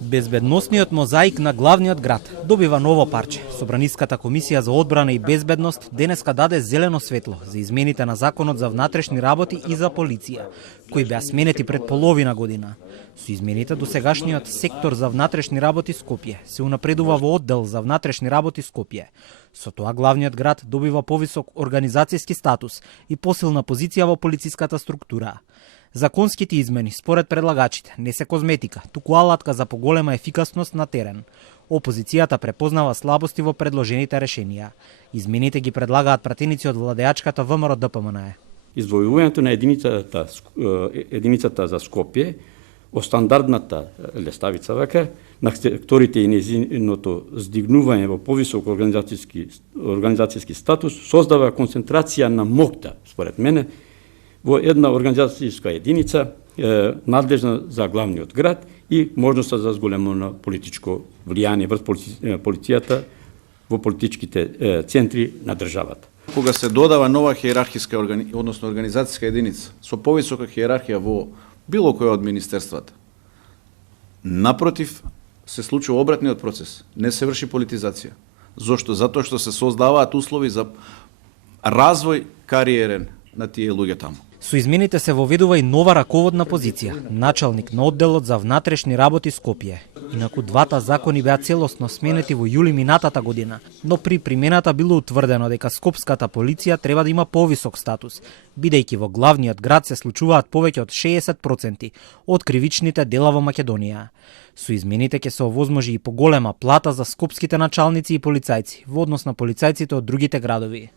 Безбедносниот мозаик на главниот град добива ново парче. Собраниската комисија за одбрана и безбедност денеска даде зелено светло за измените на Законот за внатрешни работи и за полиција, кои беа сменети пред половина година. Со измените досегашниот сектор за внатрешни работи Скопје се унапредува во оддел за внатрешни работи Скопје. Со тоа главниот град добива повисок организацијски статус и посилна позиција во полициската структура. Законските измени, според предлагачите, не се козметика, туку алатка за поголема ефикасност на терен. Опозицијата препознава слабости во предложените решенија. Измените ги предлагаат пратеници од владеачката ВМРО ДПМН. Издвојувањето на единицата за Скопје, о стандардната леставица вака, на секторите и незиното здигнување во повисок организацијски статус, создава концентрација на моќта, според мене, во една организацијска единица надлежна за главниот град и можноста за зголемено политичко влијание врз полицијата во политичките центри на државата. Кога се додава нова хиерархиска односно организацијска единица со повисока хиерархија во било кој од министерствата, напротив се случува обратниот процес, не се врши политизација. Зошто? Затоа што се создаваат услови за развој кариерен на тие луѓе таму. Со измените се воведува и нова раководна позиција, началник на одделот за внатрешни работи Скопје. Инаку двата закони беа целосно сменети во јули минатата година, но при примената било утврдено дека скопската полиција треба да има повисок статус, бидејќи во главниот град се случуваат повеќе од 60% од кривичните дела во Македонија. Со измените ќе се овозможи и поголема плата за скопските началници и полицајци во однос на полицајците од другите градови.